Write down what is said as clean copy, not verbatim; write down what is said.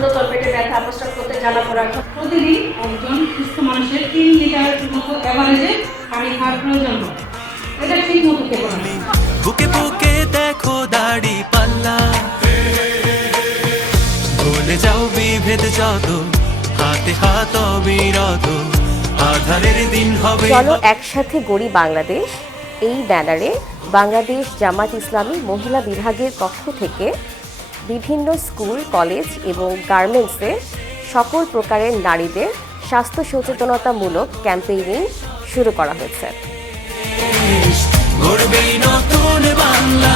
জন্য তলপেটে ব্যথা, প্রস্রাব করতে জ্বালাপোড়া। প্রতিদিন একজন সুস্থ মানুষের 3 লিটার মতো এভারেজে পানি খাওয়ার প্রয়োজন হয়। এটা ঠিক মতো খেতে হবে। বুকে বুকে দেখো দাড়ি পাল্লা, ভুলে যাও বিভেদ যত, হাতে হাত অবিরত, আধারের দিন হবে। চলো একসাথে গড়ি বাংলাদেশ, এই ব্যানারে বাংলাদেশ জামাত ইসলামী মহিলা বিভাগের পক্ষ থেকে বিভিন্ন স্কুল, কলেজ এবং গার্মেন্টসে সকল প্রকারের নারীদের স্বাস্থ্য সচেতনতামূলক ক্যাম্পেইনিং শুরু করা হয়েছে। গড়বে নতুন বাংলা।